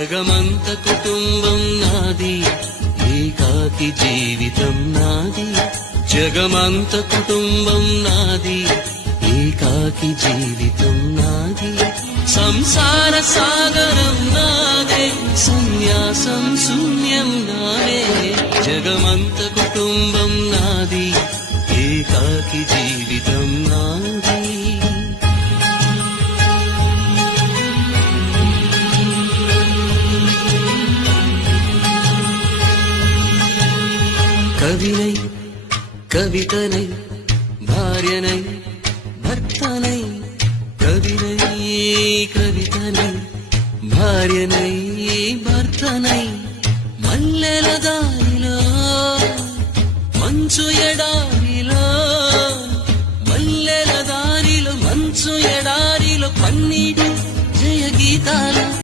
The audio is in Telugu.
జగమంత కుటుంబం నాది, ఏకాకి జీవితం నాది. జగమంత కుటుంబం నాది, ఏకాకి జీవితం నాది. సంసార సాగరం నాదే, సన్యాసం శూన్యం నాదే. జగమంత కుటుంబం నాది, ఏకాకి జీవితం నాది. கவினை கவிதனை భార్యனை భర్తనై, కవినై కవితనై భార్యనై భర్తనై, మల్లెల దారిలో మంచు ఎడారిలో, మల్లెల దారిలో మంచు ఎడారిలో పన్నీటి జయ గీతాల